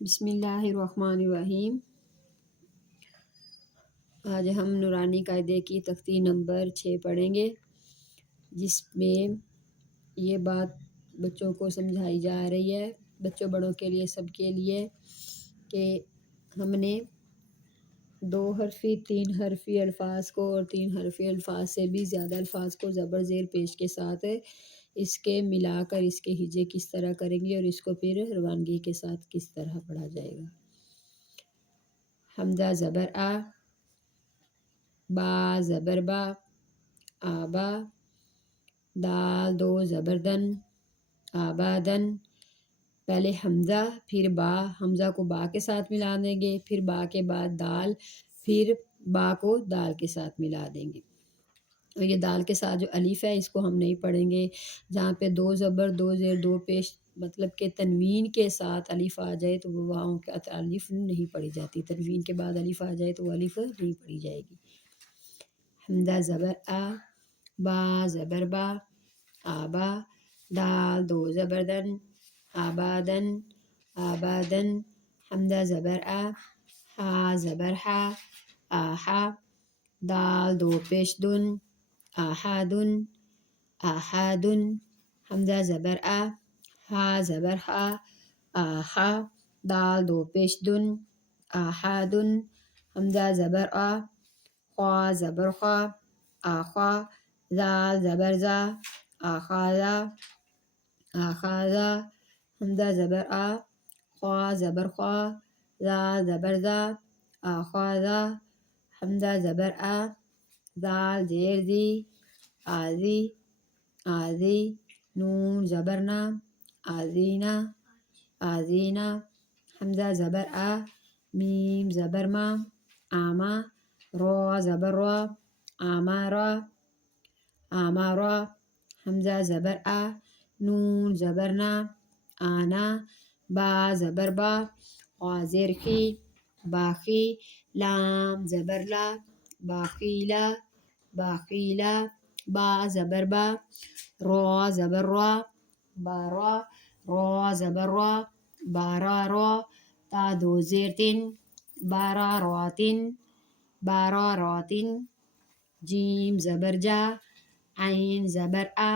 بسم اللہ الرحمن الرحیم۔ آج ہم نورانی قاعدے کی تختی نمبر 6 پڑھیں گے، جس میں یہ بات بچوں کو سمجھائی جا رہی ہے، بچوں بڑوں کے لیے، سب کے لیے، کہ ہم نے 2 حرفی 3 حرفی الفاظ کو اور 3 حرفی الفاظ سے بھی زیادہ الفاظ کو زبر زیر پیش کے ساتھ اس کے ملا کر اس کے ہجے کس طرح کریں گے اور اس کو پھر روانگی کے ساتھ کس طرح پڑھا جائے گا۔ حمزہ زبر آ، با زبر با، آبا، دال 2 زبر دن، آبادن۔ پہلے حمزہ پھر با، حمزہ کو با کے ساتھ ملا دیں گے، پھر با کے بعد دال، پھر با کو دال کے ساتھ ملا دیں گے۔ اور یہ دال کے ساتھ جو الف ہے اس کو ہم نہیں پڑھیں گے، جہاں پہ 2 زبر 2 زیر 2 پیش مطلب کہ تنوین کے ساتھ الف آ جائے تو وہ وہاں کے الف نہیں پڑھی جاتی، تنوین کے بعد الف آ جائے تو وہ الف نہیں پڑھی جائے گی۔ حمزہ زبر آ، با زبر با، آبا، دال 2 زبر دن، آبادن، آبادن۔ حمزہ زبر آ، ہا زبر ہا، آہا، دال 2 پیش دن، آہادن، آہادن۔ حمزہ زبر آ، ہا زبر ہا، آہا، دال 2 پیش دن، آہادن۔ حمزہ زبر آ، خوا زبر خوا، آخوا، زال زبر زا، آخازا، آخازا۔ حمزہ زبر آ، خوا زبر خوا، زال زبر زا، آخازا۔ حمزہ زبر آ، زال زیر زی، آزی، آزی۔ نون زبر نا، آزینہ، آزینہ۔ حمزہ زبر آ، میم زبر ما، آما، را زبر را، آمارا، آمارا۔ حمزہ زبر آ، نون زبر نا، آنا، با زبر با، خا زیر خی، باخی، لام زبر لا، باخیلا، باخیلا۔ با زبر با، را زبر را، بارا، را زبر را، بارا را۔ تا 2 زیر تن، بارا راتن، بارا راتن۔ جیم زبر جا، عین زبر آ،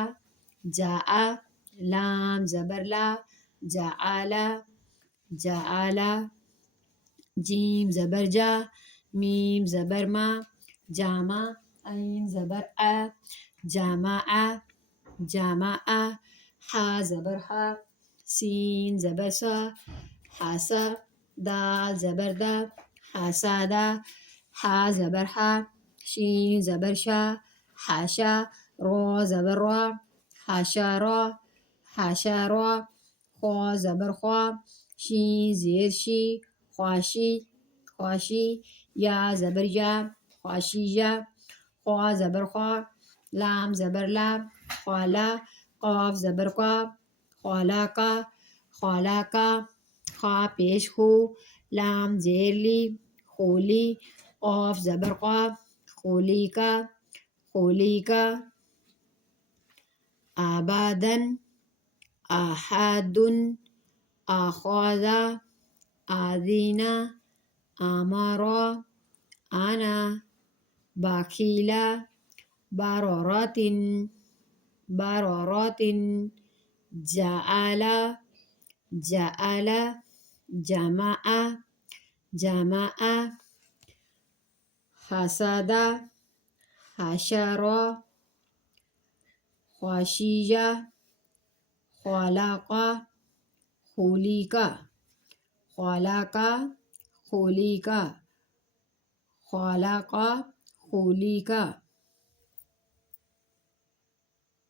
جاء، لام زبر لا، جعالا، جعالا۔ جیم زبر جا، میم زبر ما، جامع، عین زبر آ، جامع، جامع۔ حا زبر ہا، سین زبر سا، حاسا، دال زبر دا، حاسادا۔ حا زبر ہا، شین زبر شا، حاشا، را زبر را، حاشارا، حاشارا۔ خوا زبر خوا، شین زیر شی، خواشی، خواشی۔ یا زبر یا، خواشیجا۔ خوا زبر خوا، لام زبر لا، خوالا، قاف زبر قا، خوالاقا، خوالاقا۔ خا پیش خو، لام زیر لی، خولی، قاف زبر قا، خولیکا، خولیکا۔ آبادن، آحادن، آخواذا، آذینا، آمارا، آنا، باخیلا، باراراتن، باراراتن۔ جعالا، جعالا، جمع، جمع۔ حسدا، حشرا، خواشیجا، خوالاقا، خولیکا، خوالاقا، خولیکا، خوالاقا، خولیکا۔